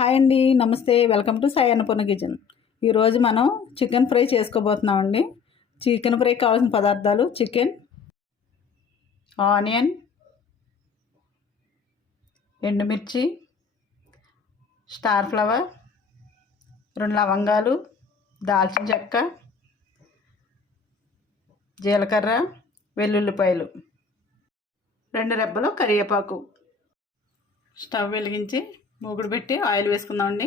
Hi అండి, నమస్తే. Welcome to Sai Annapurna kitchen. ఈరోజు మనం చికెన్ ఫ్రై చేసుకోబోతున్నామండి. చికెన్ ఫ్రై కావాల్సిన పదార్థాలు: చికెన్, ఆనియన్, ఎండుమిర్చి, స్టార్ ఫ్లవర్, 2 లవంగాలు, దాల్చిన చెక్క, జీలకర్ర, వెల్లుల్లిపాయలు, 2 రెబ్బలు కరివేపాకు. స్టవ్ వెలిగించి మూకుడు పెట్టి ఆయిల్ వేసుకుందామండి.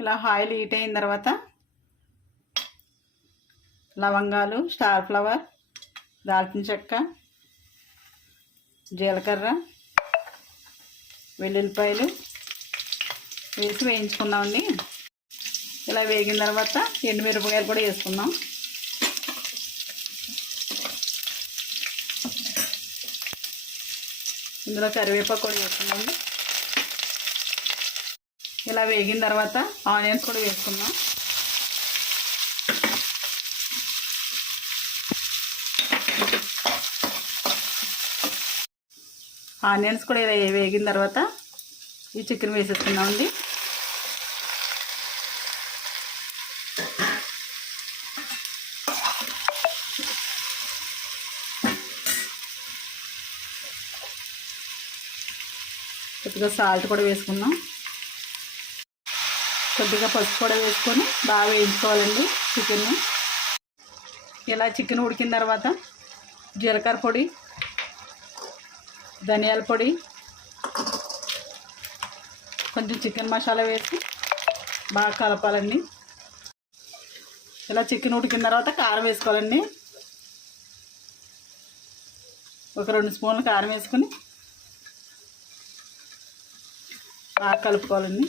ఇలా ఆయిల్ హీట్ అయిన తర్వాత లవంగాలు, స్టార్ ఫ్లవర్, దాల్చిన చెక్క, జీలకర్ర, వెల్లుల్లిపాయలు వేసి వేయించుకుందామండి. ఇలా వేగిన తర్వాత ఎండుమిరపకాయలు కూడా వేసుకుందాం. ఇందులో కరివేపాకు కూడా వేసుకుందాం. ఇలా వేగిన తర్వాత ఆనియన్స్ కూడా వేసుకుందాం. ఆనియన్స్ కూడా ఇలా వేగిన తర్వాత ఈ చికెన్ వేసేసుకుందామండి. కొద్దిగా సాల్ట్ కూడా వేసుకుందాం. కొద్దిగా పసుపు కూడా వేసుకొని బాగా వేయించుకోవాలండి చికెన్ని. ఇలా చికెన్ ఉడికిన తర్వాత జీలకర్ర పొడి, ధనియాల పొడి, కొంచెం చికెన్ మసాలా వేసి బాగా కలపాలండి. ఇలా చికెన్ ఉడికిన తర్వాత కారం వేసుకోవాలండి. ఒక 2 స్పూన్లు కారం వేసుకొని బాగా కలుపుకోవాలండి.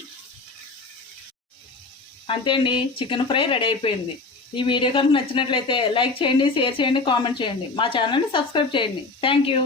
అంతే అండి, చికెన్ ఫ్రై రెడీ అయిపోయింది. ఈ వీడియో కనుక నచ్చినట్లయితే లైక్ చేయండి, షేర్ చేయండి, కామెంట్ చేయండి. మా ఛానల్ని సబ్స్క్రైబ్ చేయండి. Thank you.